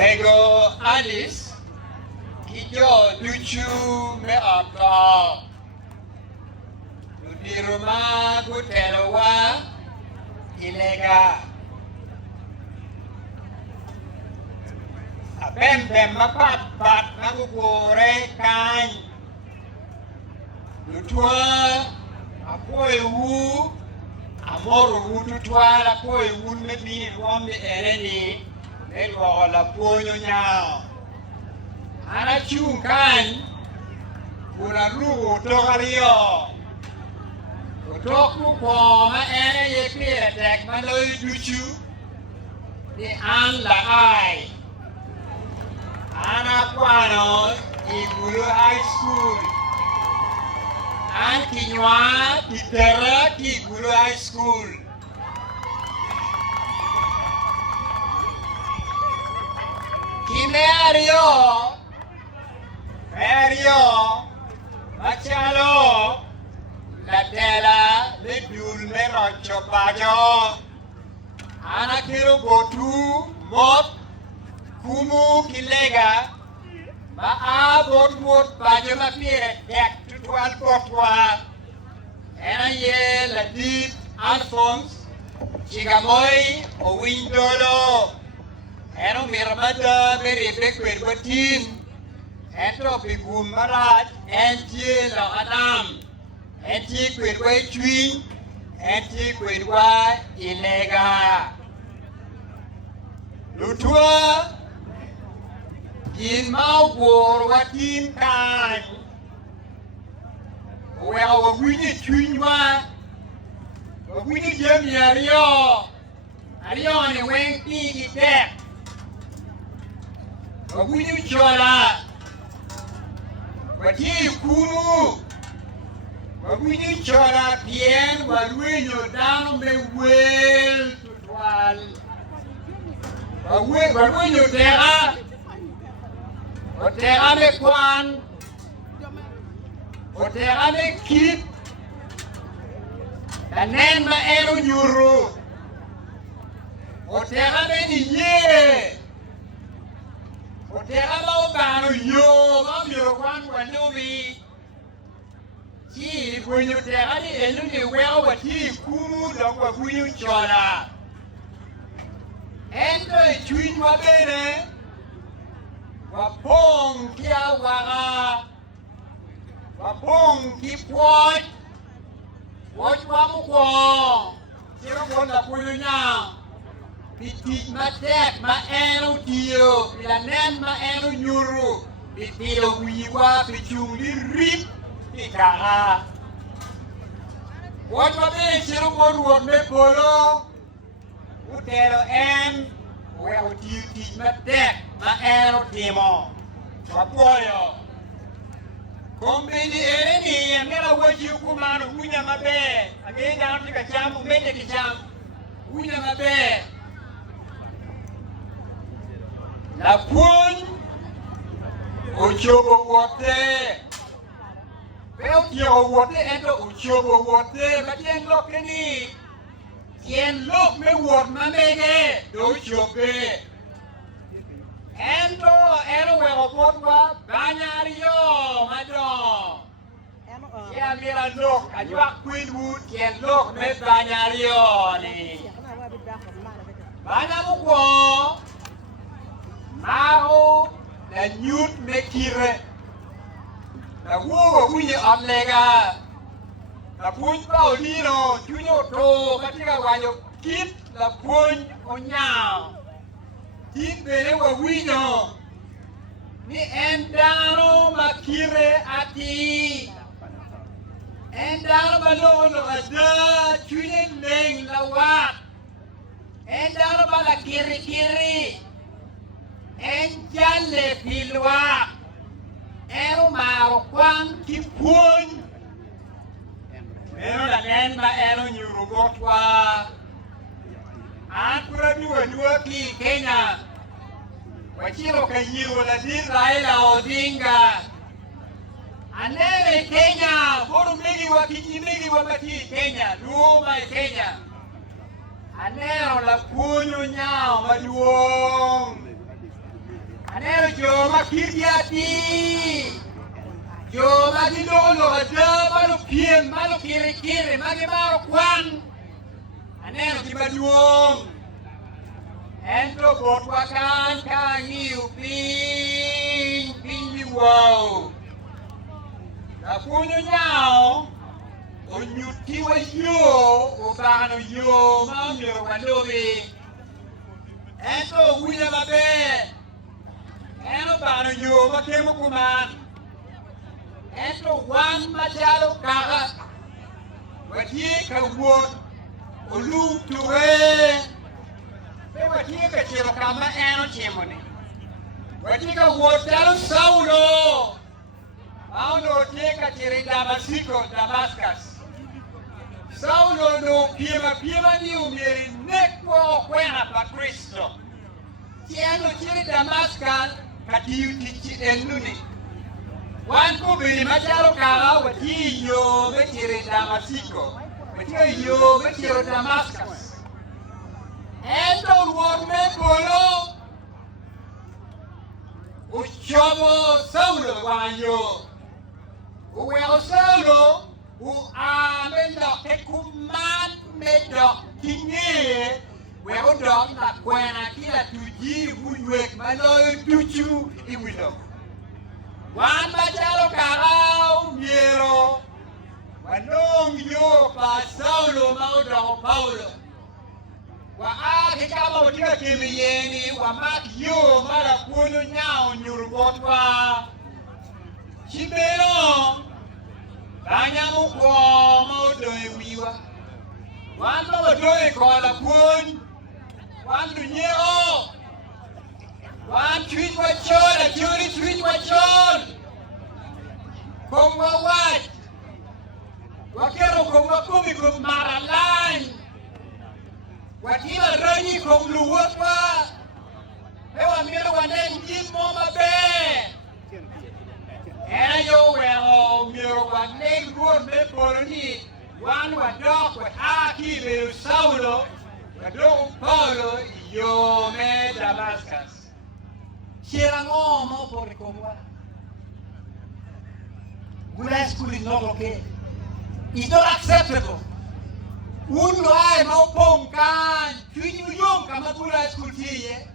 Ego Alice, Kijo Luchu me Abba, Ludiruma Gutelowa, Ilega. Bem mapat Nagure Kan, Lutua, Apoy Wu, Amor Wututua, Apoy Wound me from the Ereni. Elo Lapwony now. Ana chungkan kuna lu tokario. Utoku po ma ene ye pire tek ma lo duchu ni an la ai. Ana kwano Igulu High School. An kinywa kitera ki Igulu High School. Kimerio, Machalo, Ladela, le Dulme Rocho Bajo, Anakiru Botu, Mot, Kumu Kilega, Bot Bajo Mapire, back to 12 Potwa, Enaye, Ladit, Alphonse, Chigamoy, Owindolo. Eno mirmada meri bekwir batin ento pigum marat enti lo adam enti kwirwe twin enti kwirwa ilega lutua in mau war watin kan wa wini twin wa wini jem ario ni wen pi gitek Wawinyu chola, wati kumu, wawinyu chola bien, wawinyu dano me wel tutual, wawinyu tera me kwan, tera me kip, danen ma ero nyuru, tera me niye. Otera maubano yo mamiro kwanubi chi kwenye tera ni elu ni weo wati kumu dokwa kwenye chola ento ichuin wabene wapong kia waga wapong kipwot wot wamukwo chiro kwanda kwenye nyao Pitik matek ma eno tiyo, pilanen ma eno nyuru, pitilo wiwa, pichung li rip, pikara. Wot wabe chiro wot me polo, utelo en, we utiyo tik matek ma eno timo. Wapoyo. Kombini ni yamela waji ukumano, unya mabe, agenda antika chamu, mende kichamu, unya mabe. Lapwony ochobo wote. Peo tiyo wote ento ochobo wote. Batien lok ni. Tien lok me wot mamege do chobe. Ento eno wego potwa banyario madon. Tia mira lok ajwa Queenwood tien lok me banyario ni. Banamukwo. Mao la nyut mekire la wo winye amlega la puny pa olino chunyo to katika wanyo kit la puny onyao kit bene wa winyo ni endano makire ati endano balono ada chunye leng la wat endano bala kiri Enjale pilwa ero maro kwang kipuny ero la nen ma ero nyurugotwa akura duwa ki Kenya wachiro kayiwo la dir Raila Odinga anere Kenya boru megi wakijimegi wabati Kenya luma Kenya anero la punyo nyao maduong Aneno joma kirgiati, joma gilolo malo piem, malo kire, magi maro kwan. Aneno gima duong'. Ento botwa kan ka ng'iyo piny wow. Lapwony nyao onyutiwa yo, obano yo ma omiyo waluwi. Ento winjo maber. En obano yo makemo kuman. Ento wan machalo kaka watie ka wuoth olung tuwe. Watie ka chiro kama en ochimoni. Watie ka wuoth chalo Saulo. Paulo tie ka chiro Damascus. Saulo no piema ni umieri nekwa okwena pa Kristo. Tieno chiro Damascus katiyu tich enuni. Wan kubiri machalo kama watie yo mechiro Damasiko. Watie yo mechiro Damascus. Ento ruoth me polo uchomo Saulo wanyo. Uweo Saulo medok te kuman medok king'eye weo dok na kwena kila tuji wunywek maloyo tuchu iwilo. Wan machalo karao miero wanong yo pa Saulo ma odoko Paulo. Kama watika kimiyeni wamak yo mara puno nyao nyurubotwa. Chibero banyamu kwa modoe wiwa. Wando modoe kwa la pun. Wando nyeo. Wan tweet wachon, a jury tweet wachon. Kongwa wat. Wakero kongwa kumi kumara line. Watima rangi kong luwatwa. Ewa miro wanen jimo mabe. Ena yo weo miro wanen ruon me poloni. Wan wadok wahaki velu Saulo. Wadok Paulo yo me Damascus. Chirango mo por kongwa. Gula school is not okay. It's not acceptable. Uno ay maupongkan, chuyuyong kamagula school tiye.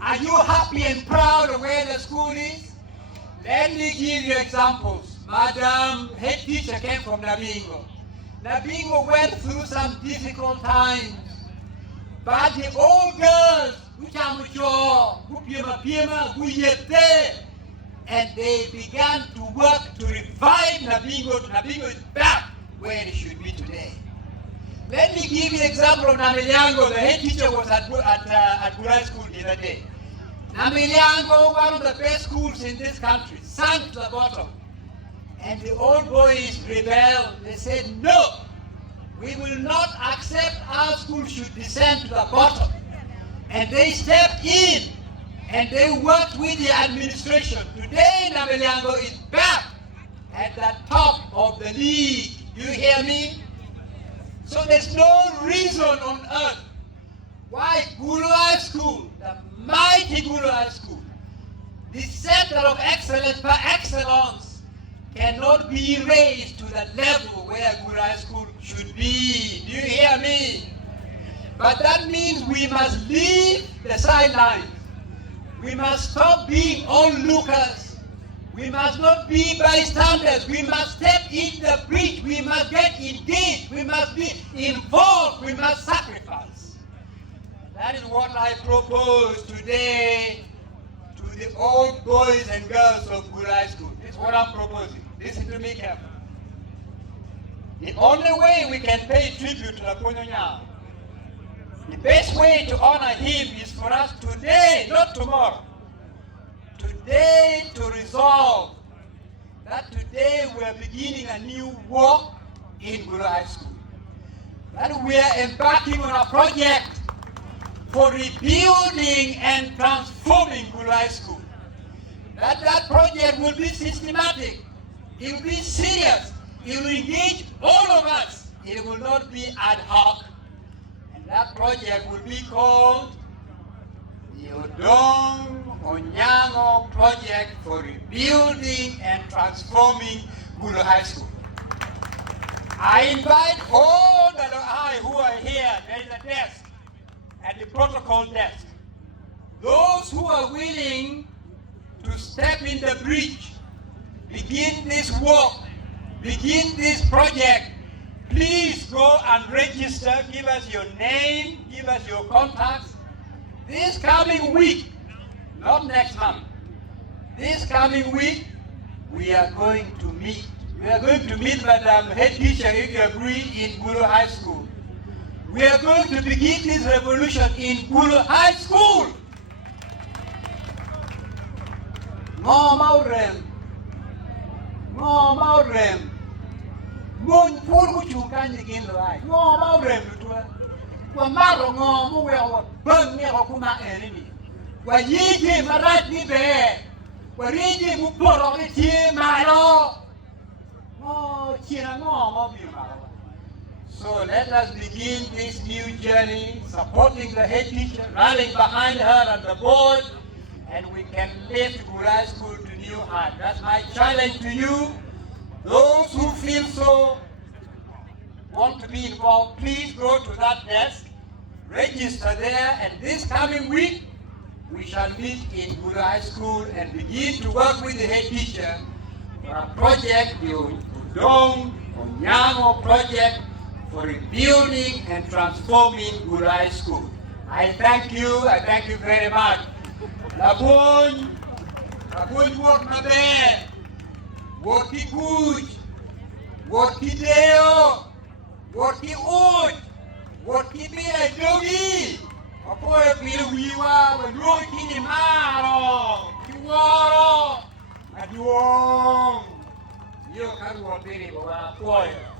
Are you happy and proud of where the school is? Let me give you examples. Madam head teacher came from Nabingo. Nabingo went through some difficult times. But the old girls, uchamucho, upiema, uyete, and they began to work to revive Nabingo. Nabingo is back where it should be today. Let me give you an example of Onyango. The head teacher was at Gulai School the other day. Onyango, one of the best schools in this country, sank to the bottom. And the old boys rebelled. They said, no, we will not accept our school should descend to the bottom. And they stepped in and they worked with the administration. Today, Onyango is back at the top of the league. You hear me? So there's no reason on earth why Gulai School, the mighty Gulai School, the center of excellence par excellence, cannot be raised to the level where Gulai School should be. Do you hear me? But that means we must leave the sidelines. We must stop being onlookers. We must not be bystanders. We must step in the breach. We must get engaged. We must be involved. We must sacrifice. That is what I propose today to the old boys and girls of Gulai School. This is what I'm proposing. Listen to me carefully. The only way we can pay tribute to Lapwony, the best way to honor him is for us today, not tomorrow. Today to resolve that today we are beginning a new work in Gulai School. That we are embarking on a project for rebuilding and transforming Gulai School. That project will be systematic. It will be serious. It will engage all of us. It will not be ad hoc. And that project will be called the Odong Onyango project for rebuilding and transforming Gulu High School. I invite all the Lohai who are here, there is a desk, at the protocol desk. Those who are willing to step in the bridge, begin this work, begin this project, please go and register, give us your name, give us your contacts. This coming week, not next month, this coming week, we are going to meet. We are going to meet Madam Head Teacher, if you agree, in Gulu High School. We are going to begin this revolution in Gulu High School. Ngo mau rem, mun pur ku chukan yikin lai. Ngo mau rem tuan. Kwa maro ngo mu wewa bang ni ko kuma enemy. Kwa yiji marat ni be. Kwa riji mu poro ni chi maro. So let us begin this new journey, supporting the head teacher, rallying behind her and the board, and we can lift Gulu High School to new heights. That's my challenge to you. Those who feel so, want to be involved, please go to that desk, register there, and this coming week, we shall meet in Gulu High School and begin to work with the head teacher for a project, the Odong, Onyango project, for rebuilding and transforming Gulu High School. I thank you very much. Lapwony work maber, work kikuch, work kideo, work kiuch, work kibia jogi. Apoyo pili wiwa, waduong kini maro, kiworo, aduong. Yo karuo pili bawa apoyo.